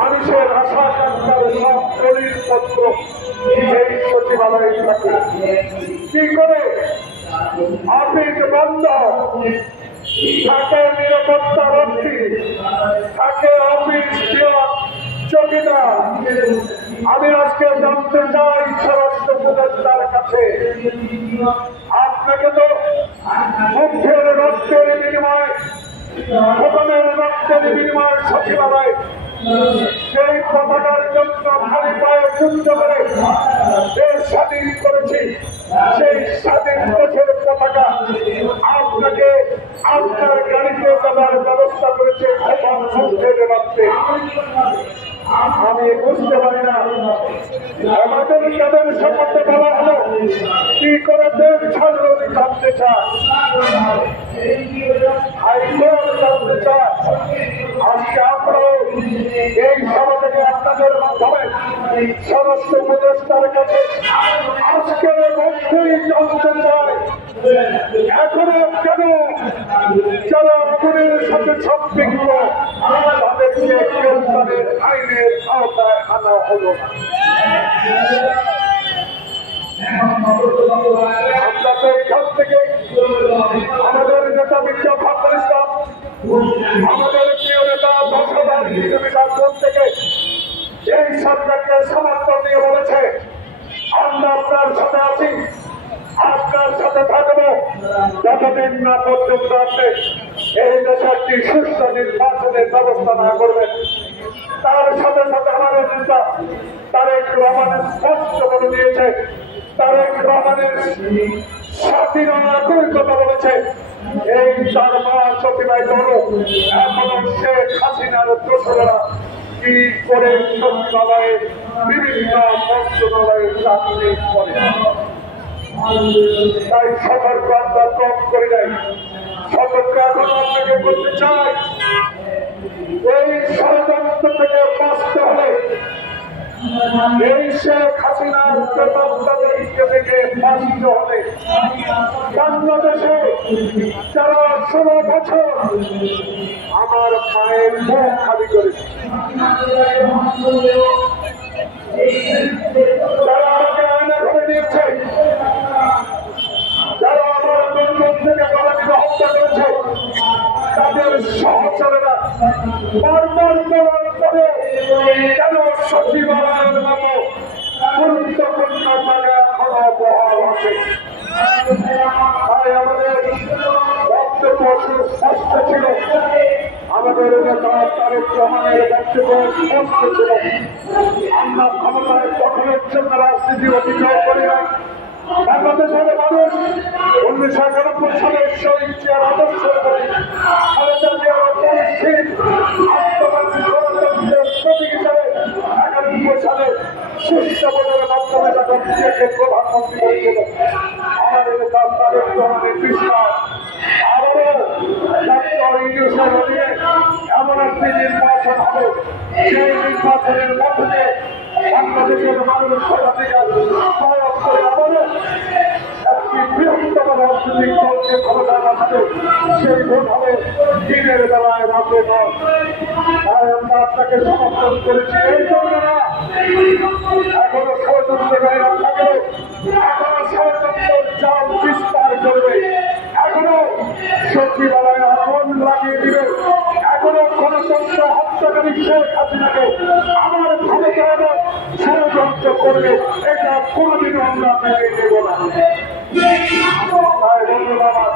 মানুষের আশা আকাঙ্ক্ষার সব দলিলপত্র এই সচিবালয়ে থাকে। কি করে অফিস বন্ধ থাকে, নিরাপত্তা রক্ষী থাকে, অফিস চৌকিদার। আমি আজকে জানতে চাই স্বরাষ্ট্র উপদেষ্টার কাছে, আপনাকে তো মুখের রক্তের বিনিময়, ভোটারের রক্তের বিনিময় সচিবালয় সেই পতাকার জন্য খালি পায়ে যুদ্ধ করে দেশ স্বাধীন করেছি। সেই স্বাধীন দেশের পতাকা আপনাকে আপনার গাড়িতে দেওয়ার ব্যবস্থা করেছে মুখের রক্তে। আমি বুঝতে পারি না আমাদের তাদের সম্বন্ধে বলা হলো কি করে দেশ ছাড়লো জানতে চায়, হাইকোর্ট জানতে চায়। আজকে আপনারাও এই সভা থেকে আপনাদের মাধ্যমে স্বরাষ্ট্র উপদেষ্টার কাছে আজকের মধ্যেই জানতে চায় এখনো কেন যারা আগুনের সাথে সম্পৃক্ত তাদেরকে গ্রেফতারের আইনের আওতায় আনা হলো না। আমরা তো এখান থেকে আমাদের নেতা মির্জা ফখরুল ইসলাম, আমাদের প্রিয় নেতা 10,000 কিলোমিটার দূর থেকে এই সরকারকে সমর্থন দিয়ে বলেছে আমরা আপনার সাথে আছি, আপনার সাথে থাকবো যতদিন না পর্যন্ত আপনি এই দেশে একটি সুষ্ঠু নির্বাচনের ব্যবস্থা না করবেন। তার সাথে সাথে আমাদের নেতা তারেক রহমান স্পষ্ট বলে দিয়েছে, তারেক রহমানের স্বাধীনতা কথা বলেছে এই 4 মাস অতিবাহিত হল, এখনো শেখ হাসিনার দোষরা কি করে সচিবালয়ে বিভিন্ন মন্ত্রণালয়ের চাকরি করে। তাই সতর্ক আমরা কম করে দেয়, সতর্ক এখন আপনাকে করতে চাই এই ষড়যন্ত্র থেকে বাঁচতে হলে এই শেখ হাসিনার প্রতাপকে থেকে বাঁচতে হবে। বাংলাদেশে যারা 16 বছর আমার মায়ের মুখ খালি করেছে, যারা আমাকে আয়না ধরে নিয়েছে, যারা আমার বন্ধুর থেকে গলাটি হত্যা করেছে, তাদের সহচরেরা বারবার বলার পরে কেন সচিবালয়ের মতো গুরুত্বপূর্ণ জায়গা এখনো বহাল আছে। তাই আমাদের বক্তব্য সুস্পষ্ট ছিল, আমাদের নেতা তারেক রহমানের বক্তব্য স্পষ্ট ছিল, আমরা ক্ষমতায় দখলের জন্য রাজনীতি অভিযোগ করি নাই। বাংলাদেশের মানুষ 1991 সালের শহীদ জিয়ার আদর্শ করে খালেদা জিয়ার অপরিসীম আত্মবাদী গণতন্ত্রের প্রতীক হিসাবে 91 সালে সুস্থ ভোটের মাধ্যমে যখন জিয়াকে প্রধানমন্ত্রী করেছিল, আমাদের নেতা তারেক রহমানের বিশ্বাস আবারও ডক্টর ইউনূসের অধীনে এমন একটি নির্বাচন হবে, সেই নির্বাচনের মধ্যে বাংলাদেশের মানুষ ভোটাধিকার প্রয়োগ করে আবারও একটি বৃহত্তম রাজনৈতিক দলকে ক্ষমতায় বসাবে। সেই ভোট হবে দিনের বেলায়, রাতে নয়। তাই আমরা আপনাকে সমর্থন করেছি এই জন্য না, এখনো ষড়যন্ত্রকারীরা থাকবে, এখনো ষড়যন্ত্র জাল বিস্তার করবে, এখনো সচিবালয়ে আগুন লাগিয়ে দিবে, এখনো গণতন্ত্র হত্যাকারী শেখ হাসিনাকে আমার ক্ষমতায় ষড়যন্ত্র করবে, এটা কোনোদিনও আমরা মেনে নেব না। তাই ধন্যবাদ।